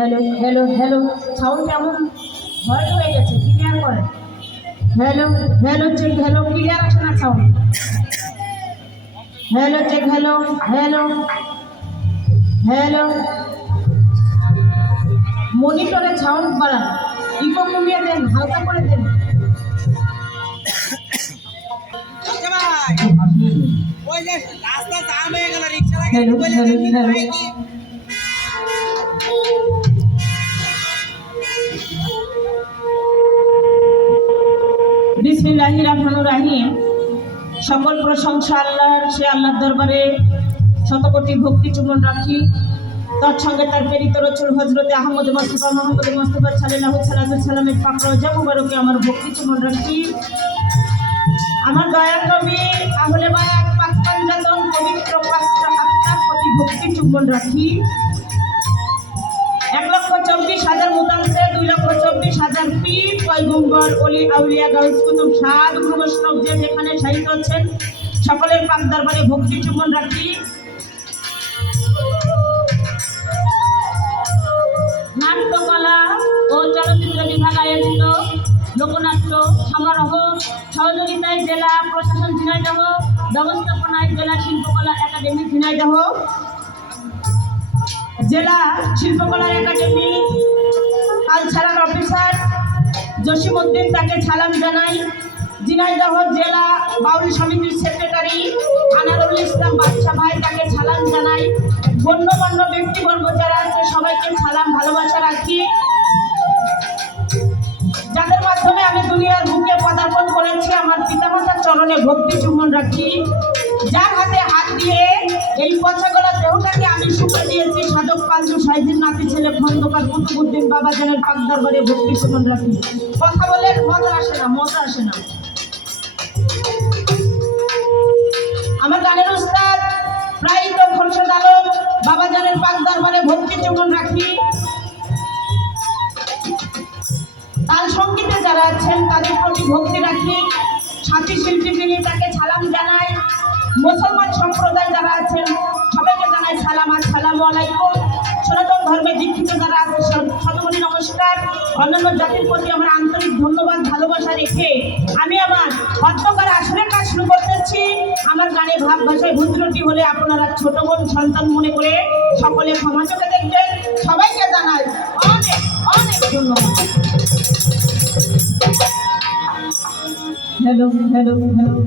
Hello hello hello. Sound কেমন? ভয় হয়ে গেছে ক্লিয়ার করেন hello hello check hello clear আসে না sound hello check hello hello hello. মনিটরে sound বাড়ান। ইকো কমিয়ে দেন হালকা করে দেন। রাস্তা জাম হয়ে গেল, রিকশাওয়ালাকে বিসমিল্লাহ রহমানুর রাহিম। সকল প্রশংসা আল্লাহর, সে আল্লাহর দরবারে শতকোটি ভক্তি চুমন রাখি। তৎসঙ্গে তার প্রেরিত রচুল হজরতে আহমদ মোস্তফা, মোহাম্মদ মোস্তফা সাল্লাহ সাল্লাহ সাল্লামের পাকরজা মুবারকে আমার ভক্তি চুমন রাখি। আমার দয়ার কবি আহলে বায়াত পাক পবিত্র পাঁচটা আত্মার প্রতি ভক্তি চুম্বন রাখি। পয়গম্বর অলি, আউলিয়া, গাউস, কুতুব গুরু বৈষ্ণব যে যেখানে শাহিত হচ্ছেন সকলের পাক দরবারে ভক্তি চুম্বন রাখি। নাট্যকলা ও চলচ্চিত্র বিভাগ আয়োজিত লোকনাট্য সমারোহ, সহযোগিতায় জেলা প্রশাসন ঝিনাইদহ, ব্যবস্থাপনায় জেলা শিল্পকলা একাডেমি ঝিনাইদহ। জেলা শিল্পকলা একাডেমি জসিমউদ্দিন তাকে সালাম জানাই। ঝিনাইদহ জেলা বাউল সমিতির সেক্রেটারি আনারুল ইসলাম বাদশা ভাই তাকে সালাম জানাই। গণ্যমান্য ব্যক্তিবর্গ যারা আছে, সবাইকে সালাম, ভালোবাসা রাখি। যাদের মাধ্যমে আমি দুনিয়ার বুকে পদার্পণ করেছি, আমার পিতামাতার চরণে ভক্তি চুম্বন রাখি। যার হাতে হাত দিয়ে এই পচাগলা দেহটাকে আমি সুখে দিয়েছি সাইজির নাতি ছেলে বাবা জানের পাক দরবারে ভক্তি কথা বলে মজা আসে না মজা আসে না। আমার গানের উস্তাদ প্রায় তো খরশদ আলম বাবা জানের পাক দরবারে ভক্তি চুম্বন রাখি। তার সঙ্গীতে যারা আছেন, তাদের প্রতি ভক্তি রাখি। সাথী শিল্পী মিলে তাকে নমস্কার অন্যান্য জাতির প্রতি আমার আন্তরিক ধন্যবাদ, ভালোবাসা রেখে আমি আমার অধ্যকার আসনের কাজ শুরু করতেছি আমার গানে ভাব ভাষায় ভুদ্রটি হলে আপনারা ছোট বোন, সন্তান মনে করে সকলে ক্ষমা চোখে দেখবেন। সবাইকে জানাই অনেক অনেক ধন্যবাদ। Hello hello hello.